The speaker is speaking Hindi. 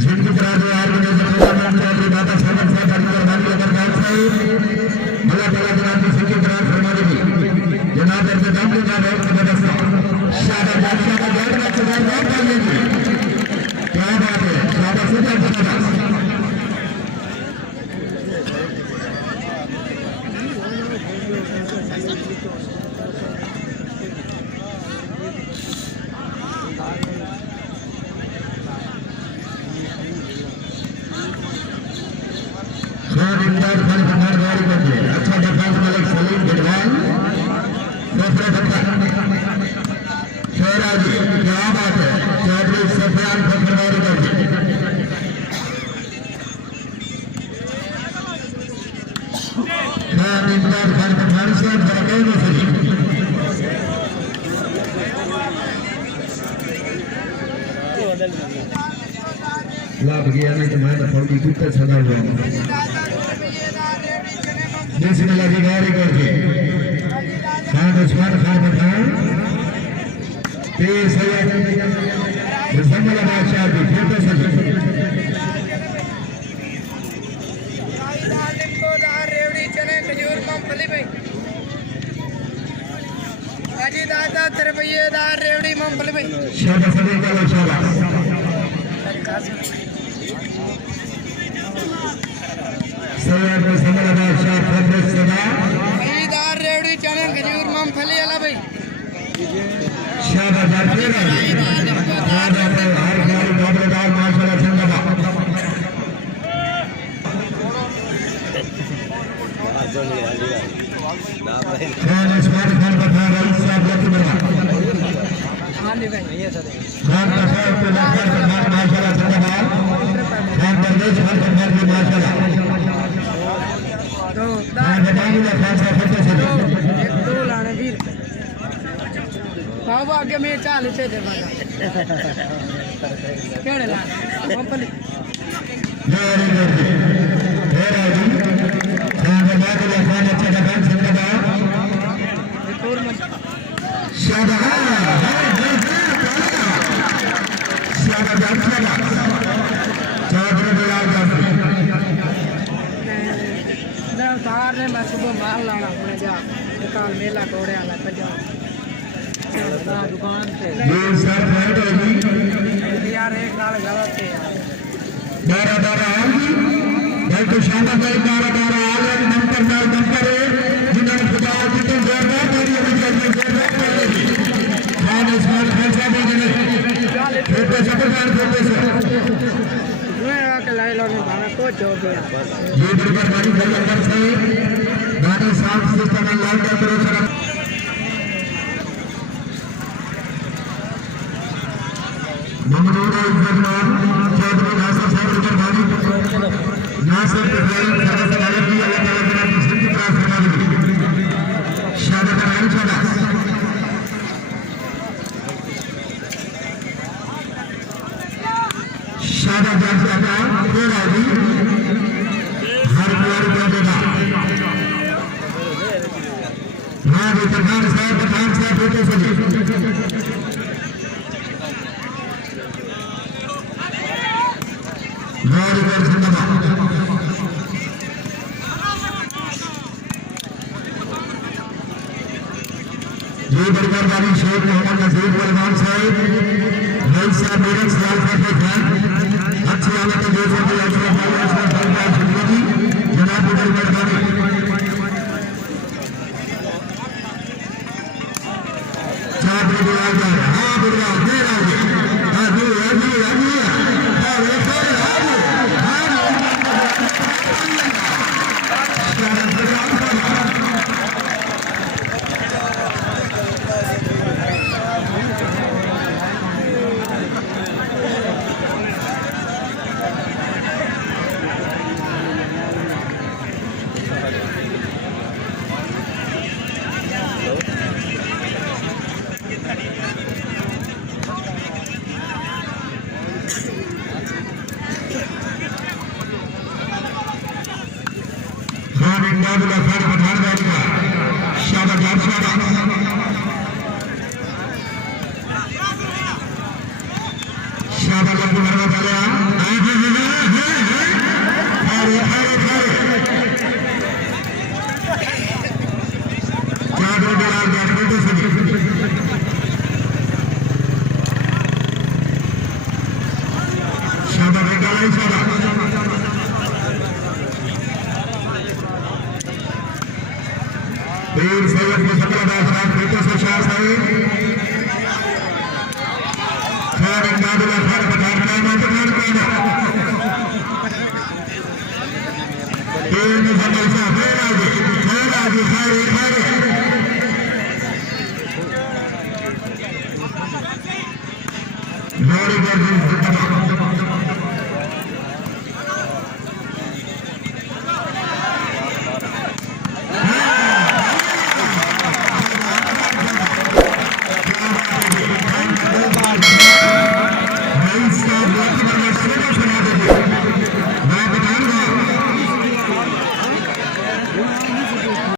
जिनकी तरह ऑर्गेनाइजर चौधरी बाबा साहब से बारी अगर अल्लाह ताला जनाब की जिनकी तरह फरमा देगी जनाब इंतजाम के बाद और जबरदस्त शाबाश शाबाश क्या बात है शाबाश जबरदस्त अच्छा डिफेंस मालिक सलीम गिरवाल दूसरे बच्चा शेराजी क्या बात है चौधरी सफियान फखरवारी करके खान इम्तियाज खान पठान से बरकत में सही लाभ गया नहीं तुम्हारे फौजी कुत्ते सदा हुआ बिस्मिल्लाह की गाड़ी करके खान उस्मान खान पठान तेज सैयद मुजम्मिल बादशाह की फिर तो सही रेवड़ी चने खजूर मूंगफली भाई अजी दादा रुपयेदार रेवड़ी मूंगफली भाई शाबाश सभी का शाबाश सैयद मुजम्मिल बादशाह फजल सदा खरीदार रेवड़ी चने खजूर मूंगफली वाला भाई शाबाश राजा हर गाड़ी मामलेदार माशाल्लाह जिंदाबाद खान उस्मान खान पठान रईस साहब लखनऊ हां भाई खान पठान को लखनऊ पठान माशाल्लाह जिंदाबाद खान परदेश खान पठान की माशाल्लाह दो खान बताइए खान साहब फिर से एक दो लाने वीर बाबा आगे में चाल से दे बाबा केड़े ला मूंगफली गाड़ी करके शेराजी खान बताइए खान अच्छा डिफेंस जिंदाबाद एक और मत तार ने मैं सुबह माल लाना अपने जा निकाल मेला कोड़े वाला कजा दुकान पे यार एक नाल गलत है दारा दारा भाई तो शानदार भाई दारा दारा आले दम करे जिन्होंने खुदा की जोरदार ताली बजाई जोरदार खान उस्मान खान साहब ने छोटे से मैं आके लाई लो में भाड़ा को जो गया ये बिल्कुल बड़ी अंदर से गाड़ी साफ सिस्टम में लाइट करो सर ममदूर इज्जतमान चौधरी नासिर साहब इधर भाई नासिर इब्राहिम साहब से आगे की अल्लाह ताला की नाम से की प्रार्थना करें शाबाश कराई शाबाश शाबाश जाता फिर आदि हर प्यार का बेटा हाँ जी पठान साहब बेटे से गाड़ी कर जिंदाबाद ये बरकर वाली शेख मोहम्मद नजीर पहलवान साहब भाई साहब मेरे सवाल करते थे अच्छी हालत में देखो कि जनाब उधर मेहरबानी चाप बुला जाए हाँ बुला दे शाबाश वीर सैयद मुसल्लादार साहब बेटे से शाह साहिब खान इमादुल्लाह खान पठान तीन मुसम्मल साहब खेल आगे खाए जोड़ी गर्दी